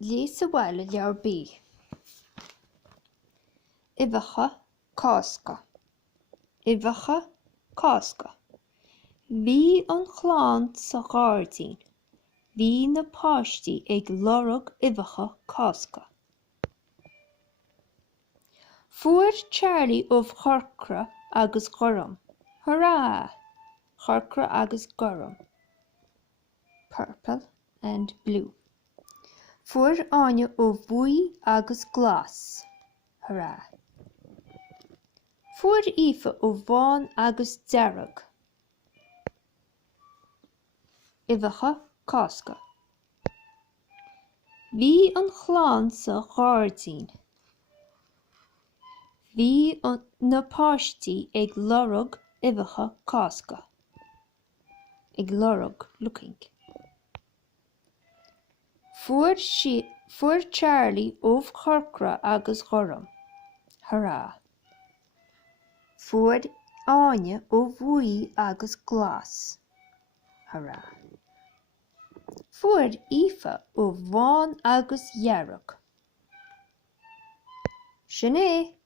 Leigh sa Bhaile leabhar bí. Uibheacha, Casca. Uibheacha, Casca. Bhí an chlann sa ghairdín. Bhí na páistí ag lorg Uibheacha Casca. Fuair Charlie ó chorcra agus gorum. Hurrah! Chorcra agus gorum. Purple and blue. Fuair Anya ó bhuaigh agus glas. Hurrah! Fuair Aoife ó bhán agus dearg. Uibheacha Casca. Bhí an chlann sa ghairdín. Bhí na páistí ag lorg Uibheacha Casca. Ag lorg, looking. Fuair Charlie ó chorcra agus gorum. Hurrah! Fuair Anya ó bhuaigh agus glas. Hurrah! Fuair Aoife ó bhán agus dearg. Sin é.